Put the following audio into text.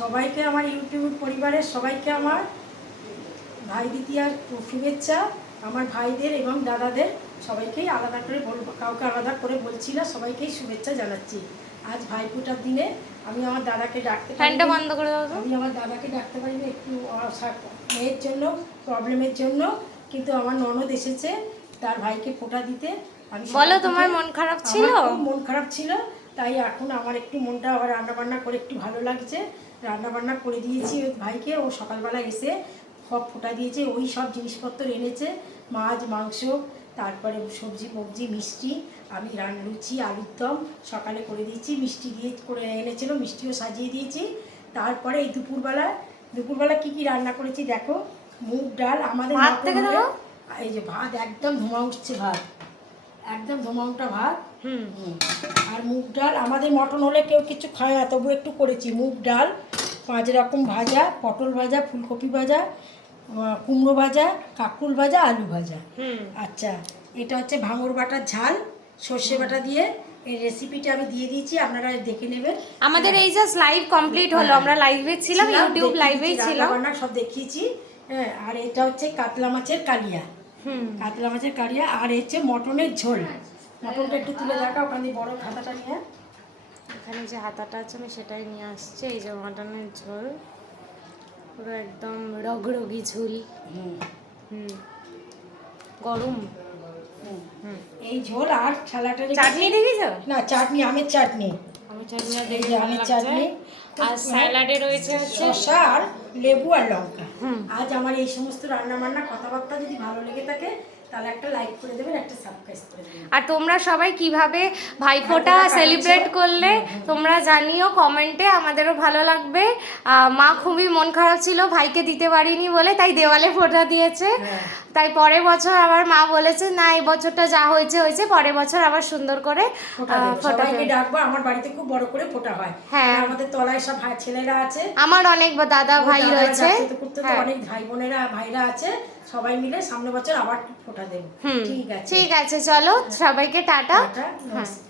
সবাইকে আমার ইউটিউব পরিবারের সবাইকে আমার ভাই দ্বিতীয়ার শুভেচ্ছা। আমার ভাইদের এবং দাদাদের সবাইকেই আলাদা করে বলবো, কাউকে আলাদা করে বলছি না, সবাইকেই শুভেচ্ছা জানাচ্ছি। আজ ভাইফোঁটার দিনে আমি আমার দাদাকে ডাকতে পারি, ফ্যানটা বন্ধ করে দাও। আমি আমার দাদাকে ডাকতে পারি না, একটু মেয়ের জন্য প্রবলেমের জন্য, কিন্তু আমার ননদ এসেছে তার ভাইকে ফোঁটা দিতে। আমি বলো, তোমার মন খারাপ ছিল? মন খারাপ ছিল, তাই এখন আমার একটু মনটা আবার রান্নাবান্না করে একটু ভালো লাগছে। রান্নাবান্না করে দিয়েছি ওই ভাইকে, ও সকালবেলা এসে সব ফোঁটা দিয়েছে, ওই সব জিনিসপত্র এনেছে, মাছ মাংস, তারপরে সবজি ফবজি মিষ্টি, আমি লুচি আলুর দম সকালে করে দিয়েছি, মিষ্টি দিয়ে করে এনেছিল, মিষ্টিও সাজিয়ে দিয়েছি। তারপরে এই দুপুরবেলা কি কি রান্না করেছি দেখো। মুগ ডাল, আমাদের এই যে ভাত একদম ধোঁয়া উঠছে, ভাত একদম ধোঁয়া উঠা ভাত। আর মুগ ডাল, আমাদের মটন হলে কেউ কিছু খায় না, তবু একটু করেছি। মুগ ডাল, 5 রকম ভাজা, পটল ভাজা, ফুলকপি ভাজা, কুমড়ো ভাজা, কাঁকরোল ভাজা, আলু ভাজা। আচ্ছা, এটা হচ্ছে ভাঙর বাটার ঝাল সর্ষে বাটা দিয়ে। এই রেসিপিটা আমি দিয়ে দিয়েছি, আপনারা দেখে নেবেন। আমাদের এই জাস্ট লাইভ কমপ্লিট হলো, আমরা লাইভে ছিলাম, ইউটিউব লাইভেই ছিলাম, রান্না সব দেখিয়েছি। হ্যাঁ, আর এটা হচ্ছে কাতলা মাছের কালিয়া, কাতলা মাছের কালিয়া। আর হচ্ছে মটনের ঝোল। মটনটা একটু তুলে দেখা, ওখানে বড় খাতাটা নিয়ে, এখানে যে হাতাটা আছে আমি সেটাই নিয়ে আসছি। এই যে মটনের ঝোল, পুরো একদম রগরগি ঝোল। গরম। এই ঝোল আর ছালাটা। চাটনি দেখেছো? না, চাটনি, আমের চাটনি, আমের চাটনি। আর স্যালাডে রয়েছে শসা আর লেবু আর লঙ্কা। আজ আমার এই সমস্ত রান্না বান্না কথাবার্তা যদি ভালো লেগে থাকে তাহলে একটা লাইক করে দেবেন, একটা সাবস্ক্রাইব করে দেবেন। আর তোমরা সবাই কিভাবে ভাইফোঁটা সেলিব্রেট করলে তোমরা জানিও কমেন্টে, আমাদেরও ভালো লাগবে। মা খুবই মন খারাপ ছিল ভাইকে দিতে পারিনি বলে, তাই দেওয়ালে ফোঁটা দিয়েছে। তাই পরের বছর আবার মা বলেছে না, এই বছরটা যা হয়েছে হয়েছে, পরের বছর আবার সুন্দর করে সবাইকে ডাকবো। আমার বাড়িতে খুব বড় করে ফোঁটা হয়। হ্যাঁ, আমাদের তলায় সব ছেলেরা আছে, আমার অনেক দাদা ভাই রয়েছে, অনেক ভাই বোনেরা ভাইরা আছে, সবাই মিলে সামনের বছর আবার ফোঁটা দেবো। ঠিক আছে, ঠিক আছে, চলো সবাইকে টাটা। নমস্কার।